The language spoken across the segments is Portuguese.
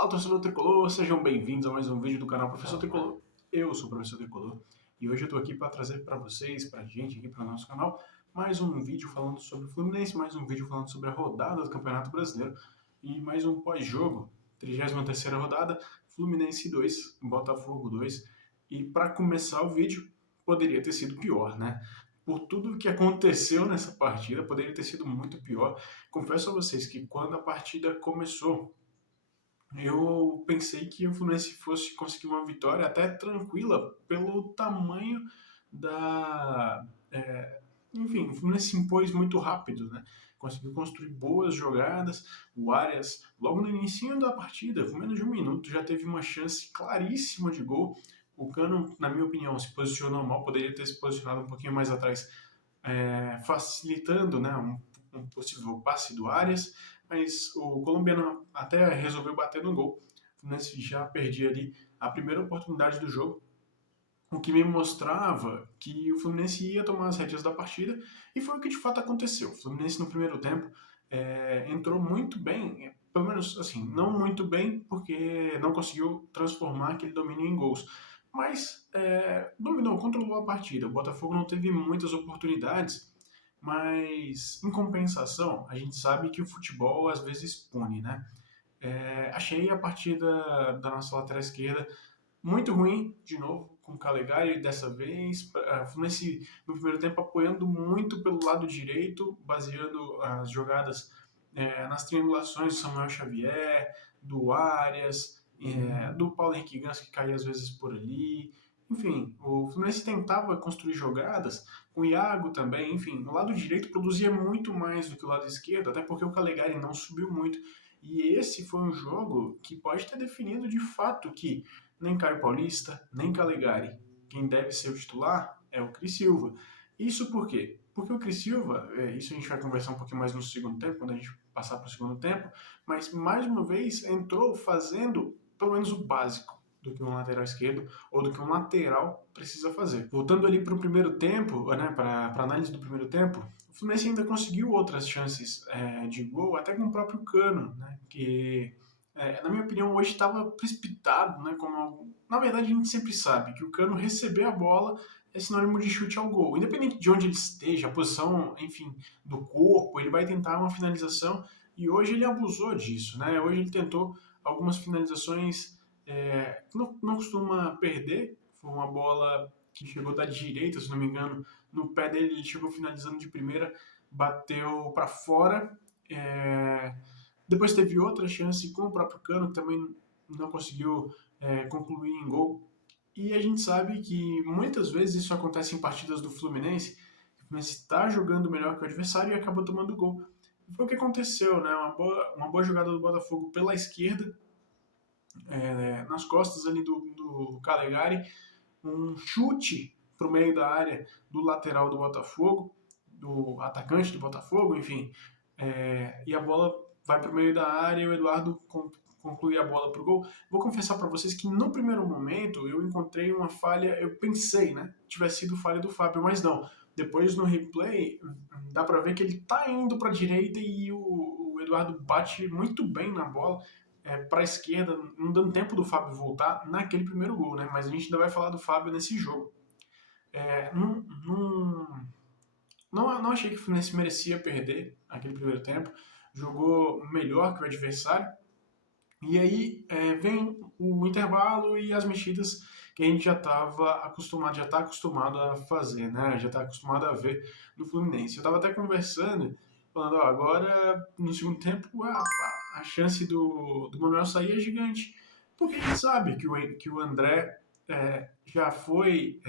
Fala, torcedor tricolor, sejam bem-vindos a mais um vídeo do canal Professor Tricolor. Eu sou o Professor Tricolor e hoje eu tô aqui para trazer para vocês, pra gente aqui para o nosso canal, mais um vídeo falando sobre o Fluminense, mais um vídeo falando sobre a rodada do Campeonato Brasileiro e mais um pós-jogo, 33ª rodada, Fluminense 2, Botafogo 2. E para começar o vídeo, poderia ter sido pior, né? Por tudo que aconteceu nessa partida, poderia ter sido muito pior. Confesso a vocês que quando a partida começou, eu pensei que o Fluminense fosse conseguir uma vitória até tranquila pelo tamanho da. Enfim, o Fluminense se impôs muito rápido, né? Conseguiu construir boas jogadas. O Arias, logo no início da partida, com menos de um minuto, já teve uma chance claríssima de gol. O Cano, na minha opinião, se posicionou mal, poderia ter se posicionado um pouquinho mais atrás, facilitando, né, um possível passe do Arias, mas o colombiano até resolveu bater no gol. O Fluminense já perdia ali a primeira oportunidade do jogo, o que me mostrava que o Fluminense ia tomar as rédeas da partida, e foi o que de fato aconteceu. O Fluminense no primeiro tempo entrou muito bem, pelo menos assim, não muito bem, porque não conseguiu transformar aquele domínio em gols, mas dominou, controlou a partida. O Botafogo não teve muitas oportunidades, mas em compensação, a gente sabe que o futebol às vezes pune, né? Achei a partida da nossa lateral esquerda muito ruim, de novo, com o Calegari dessa vez. O Fluminense no primeiro tempo apoiando muito pelo lado direito, baseando as jogadas nas triangulações do Samuel Xavier, do Arias, do Paulo Henrique Ganso, que caía às vezes por ali. Enfim, o Fluminense tentava construir jogadas, com o Iago também, enfim, o lado direito produzia muito mais do que o lado esquerdo, até porque o Calegari não subiu muito. E esse foi um jogo que pode ter definido de fato que nem Caio Paulista, nem Calegari. Quem deve ser o titular é o Cris Silva. Isso por quê? Porque o Cris Silva, isso a gente vai conversar um pouquinho mais no segundo tempo, quando a gente passar para o segundo tempo, mas mais uma vez entrou fazendo pelo menos o básico do que um lateral esquerdo ou do que um lateral precisa fazer. Voltando ali para o primeiro tempo, né, para a análise do primeiro tempo, o Fluminense ainda conseguiu outras chances de gol, até com o próprio Cano, né, que na minha opinião, hoje estava precipitado, né? Como, na verdade, a gente sempre sabe que o Cano receber a bola é sinônimo de chute ao gol. Independente de onde ele esteja, a posição, enfim, do corpo, ele vai tentar uma finalização e hoje ele abusou disso, né? Hoje ele tentou algumas finalizações que não costuma perder. Foi uma bola que chegou da direita, se não me engano, no pé dele, ele chegou finalizando de primeira, bateu para fora. Depois teve outra chance com o próprio Cano, que também não conseguiu concluir em gol. E a gente sabe que muitas vezes isso acontece em partidas do Fluminense. O Fluminense está jogando melhor que o adversário e acaba tomando gol. E foi o que aconteceu, né? Uma boa jogada do Botafogo pela esquerda, nas costas ali do Calegari, um chute para o meio da área do lateral do Botafogo, do atacante do Botafogo, enfim, e a bola vai para o meio da área e o Eduardo conclui a bola para o gol. Vou confessar para vocês que no primeiro momento eu encontrei uma falha, eu pensei, né, tivesse sido falha do Fábio, mas não. Depois no replay dá para ver que ele está indo para a direita e o Eduardo bate muito bem na bola para a esquerda, não dando tempo do Fábio voltar naquele primeiro gol, né? Mas a gente ainda vai falar do Fábio nesse jogo. Não achei que o Fluminense merecia perder aquele primeiro tempo, jogou melhor que o adversário, e aí vem o intervalo e as mexidas que a gente já está acostumado a fazer, né? Já está acostumado a ver no Fluminense. Eu estava até conversando, falando, ó, agora no segundo tempo a chance do Manuel sair é gigante, porque a gente sabe que o André já foi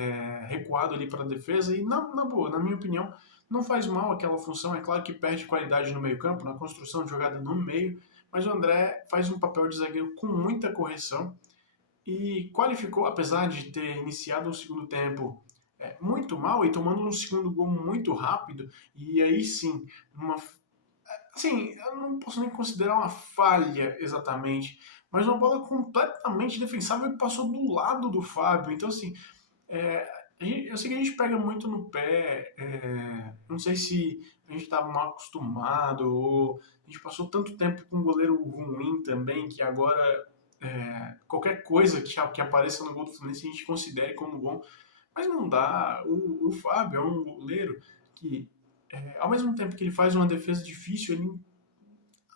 recuado ali para a defesa e na boa, na minha opinião, não faz mal aquela função. É claro que perde qualidade no meio campo, na construção de jogada no meio, mas o André faz um papel de zagueiro com muita correção e qualificou, apesar de ter iniciado o segundo tempo muito mal e tomando um segundo gol muito rápido, e aí sim, assim, eu não posso nem considerar uma falha exatamente, mas uma bola completamente defensável que passou do lado do Fábio. Então, assim, é, eu sei que a gente pega muito no pé, não sei se a gente estava mal acostumado ou a gente passou tanto tempo com um goleiro ruim também que agora qualquer coisa que apareça no gol do Fluminense a gente considere como bom, mas não dá. O Fábio é um goleiro que, ao mesmo tempo que ele faz uma defesa difícil,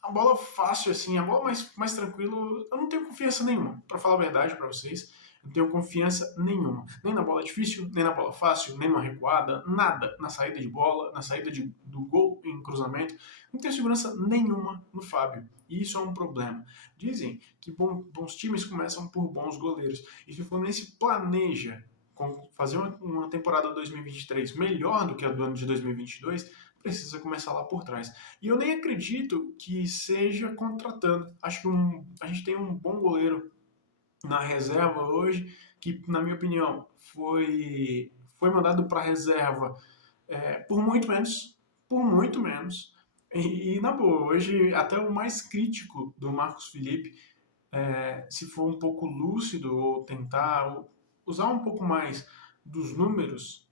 a bola fácil, assim, a bola mais tranquila, eu não tenho confiança nenhuma, para falar a verdade para vocês. Não tenho confiança nenhuma. Nem na bola difícil, nem na bola fácil, nem numa recuada, nada na saída de bola, na saída do gol em cruzamento. Não tenho segurança nenhuma no Fábio. E isso é um problema. Dizem que bons times começam por bons goleiros. E se o Fluminense planeja fazer uma temporada 2023 melhor do que a do ano de 2022, precisa começar lá por trás. E eu nem acredito que seja contratando. Acho que a gente tem um bom goleiro na reserva hoje, que, na minha opinião, foi mandado para a reserva por muito menos. Por muito menos. Na boa, hoje, até o mais crítico do Marcos Felipe, se for um pouco lúcido ou tentar usar um pouco mais dos números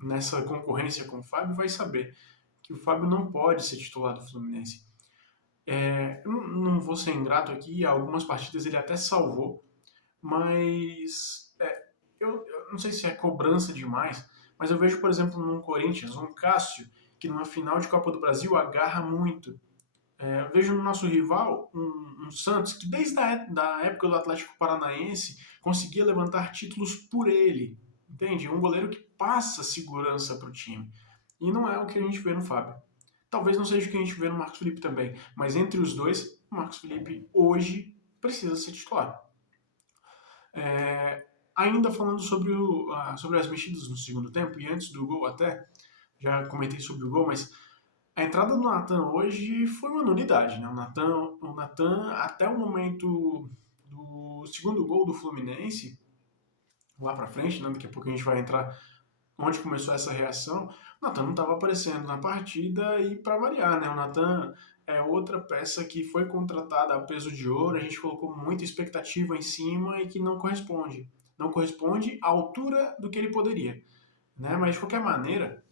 nessa concorrência com o Fábio, vai saber que o Fábio não pode ser titular do Fluminense. Não vou ser ingrato aqui, algumas partidas ele até salvou, mas eu não sei se é cobrança demais, mas eu vejo, por exemplo, no Corinthians, um Cássio, que numa final de Copa do Brasil agarra muito. Eu vejo no nosso rival um Santos que desde da época do Atlético Paranaense conseguia levantar títulos por ele, entende? Um goleiro que passa segurança para o time. E não é o que a gente vê no Fábio. Talvez não seja o que a gente vê no Marcos Felipe também, mas entre os dois, o Marcos Felipe hoje precisa ser titular. Ainda falando sobre as mexidas no segundo tempo, e antes do gol até, já comentei sobre o gol, mas a entrada do Natan hoje foi uma nulidade, né? O Natan, até o momento do segundo gol do Fluminense, lá pra frente, né? Daqui a pouco a gente vai entrar onde começou essa reação, o Natan não estava aparecendo na partida e para variar, né? O Natan é outra peça que foi contratada a peso de ouro, a gente colocou muita expectativa em cima e que não corresponde. Não corresponde à altura do que ele poderia, né? Mas de qualquer maneira,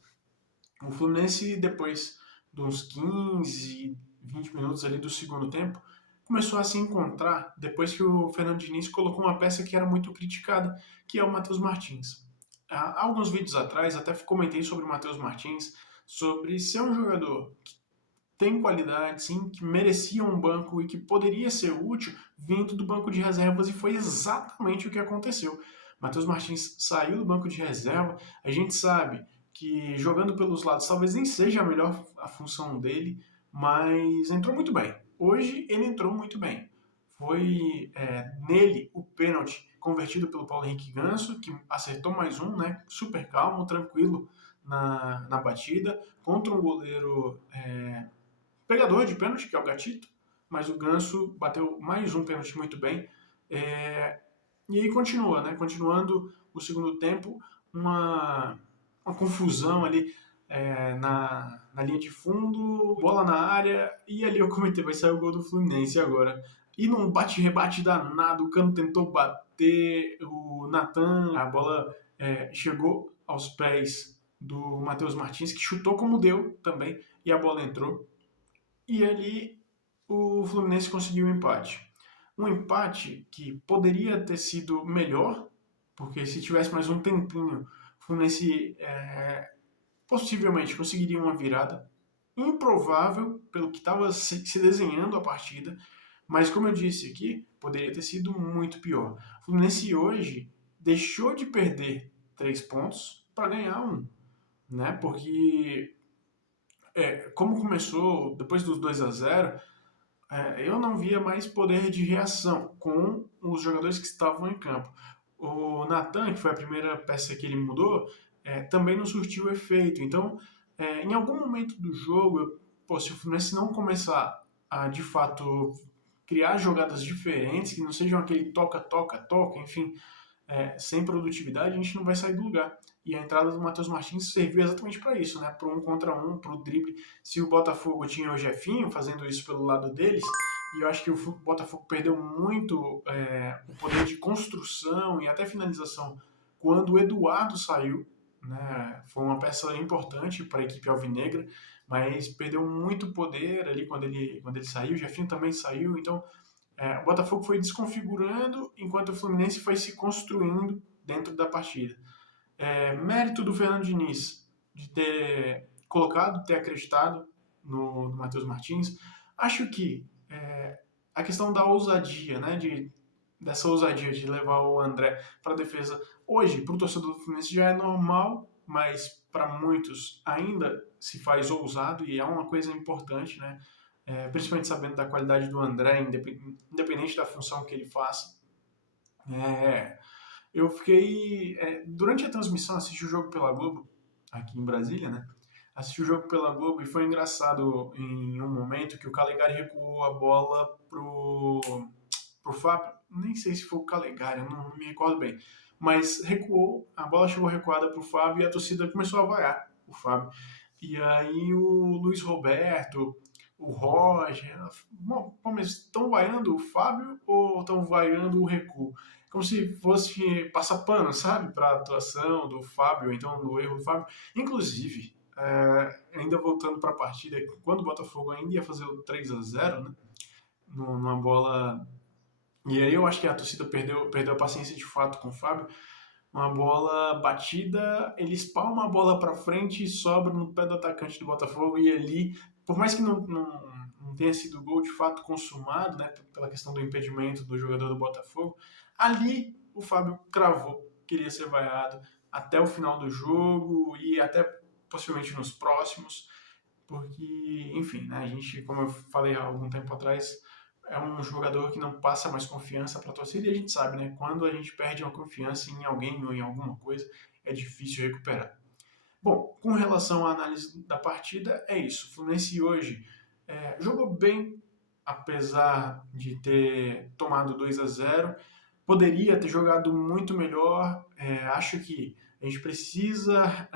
o Fluminense depois de uns 15, 20 minutos ali do segundo tempo, começou a se encontrar depois que o Fernando Diniz colocou uma peça que era muito criticada, que é o Matheus Martins. Há alguns vídeos atrás até comentei sobre o Matheus Martins, sobre ser um jogador que tem qualidade, sim, que merecia um banco e que poderia ser útil vindo do banco de reservas, e foi exatamente o que aconteceu. Matheus Martins saiu do banco de reserva, a gente sabe que jogando pelos lados talvez nem seja a melhor a função dele, mas entrou muito bem. Hoje ele entrou muito bem. Foi nele o pênalti convertido pelo Paulo Henrique Ganso, que acertou mais um, né? Super calmo, tranquilo na batida, contra um goleiro pegador de pênalti, que é o Gatito, mas o Ganso bateu mais um pênalti muito bem. E aí continua, né? Continuando o segundo tempo, uma confusão ali na linha de fundo, bola na área, e ali eu comentei, vai sair o gol do Fluminense agora. E num bate-rebate danado, o Cano tentou bater, o Natan, a bola chegou aos pés do Matheus Martins, que chutou como deu também, e a bola entrou. E ali o Fluminense conseguiu um empate. Um empate que poderia ter sido melhor, porque se tivesse mais um tempinho, o Fluminense possivelmente conseguiria uma virada. Improvável, pelo que estava se desenhando a partida, mas como eu disse aqui, poderia ter sido muito pior. O Fluminense hoje deixou de perder 3 pontos para ganhar um, né? Porque como começou depois dos 2-0, eu não via mais poder de reação com os jogadores que estavam em campo. O Natan, que foi a primeira peça que ele mudou, também não surtiu efeito. Então, em algum momento do jogo, se o Fluminense não começar a, de fato, criar jogadas diferentes, que não sejam aquele toca, toca, toca, enfim, sem produtividade, a gente não vai sair do lugar. E a entrada do Matheus Martins serviu exatamente para isso, né? Para um contra um, para o drible. Se o Botafogo tinha o Jefinho fazendo isso pelo lado deles, e eu acho que o Botafogo perdeu muito o poder de construção e até finalização quando o Eduardo saiu, né? Foi uma peça importante para a equipe alvinegra, mas perdeu muito poder ali quando ele saiu. O Jefinho também saiu, então O Botafogo foi desconfigurando enquanto o Fluminense foi se construindo dentro da partida. Mérito do Fernando Diniz de ter colocado, ter acreditado no Matheus Martins. Acho que a questão da ousadia, né, dessa ousadia de levar o André para a defesa, hoje, para o torcedor do Fluminense já é normal, mas para muitos ainda se faz ousado e é uma coisa importante, né? Principalmente sabendo da qualidade do André, independente da função que ele faça. Eu fiquei. Durante a transmissão, assisti o jogo pela Globo, aqui em Brasília, né? Assisti o jogo pela Globo e foi engraçado em um momento que o Calegari recuou a bola pro Fábio. Nem sei se foi o Calegari, eu não me recordo bem. Mas recuou, a bola chegou recuada pro Fábio e a torcida começou a vaiar o Fábio. E aí o Luiz Roberto, o Roger. Bom, mas estão vaiando o Fábio ou estão vaiando o recuo? Como se fosse passar pano, sabe? Para a atuação do Fábio, então do erro do Fábio. Inclusive, ainda voltando para a partida, quando o Botafogo ainda ia fazer o 3-0, né? Numa bola. E aí eu acho que a torcida perdeu a paciência de fato com o Fábio. Uma bola batida, ele espalma a bola para frente e sobra no pé do atacante do Botafogo. E ali, por mais que não tenha sido gol de fato consumado, né, pela questão do impedimento do jogador do Botafogo, ali o Fábio cravou que iria ser vaiado até o final do jogo e até possivelmente nos próximos, porque, enfim, né, a gente, como eu falei há algum tempo atrás, é um jogador que não passa mais confiança para a torcida e a gente sabe, né? Quando a gente perde uma confiança em alguém ou em alguma coisa, é difícil recuperar. Bom, com relação à análise da partida, é isso. O Fluminense hoje jogou bem, apesar de ter tomado 2-0. Poderia ter jogado muito melhor. Acho que a gente precisa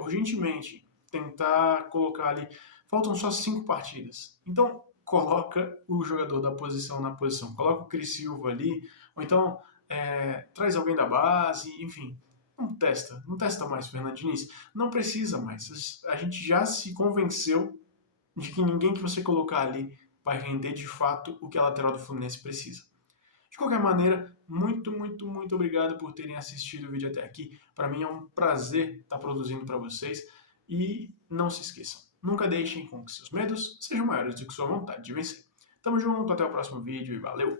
urgentemente tentar colocar ali. Faltam só 5 partidas. Então, coloca o jogador da posição na posição. Coloca o Cris Silva ali, ou então traz alguém da base, enfim. Não testa mais, Fernando Diniz. Não precisa mais. A gente já se convenceu de que ninguém que você colocar ali vai render de fato o que a lateral do Fluminense precisa. De qualquer maneira, muito, muito, muito obrigado por terem assistido o vídeo até aqui. Para mim é um prazer estar produzindo para vocês. E não se esqueçam, nunca deixem com que seus medos sejam maiores do que sua vontade de vencer. Tamo junto, até o próximo vídeo e valeu!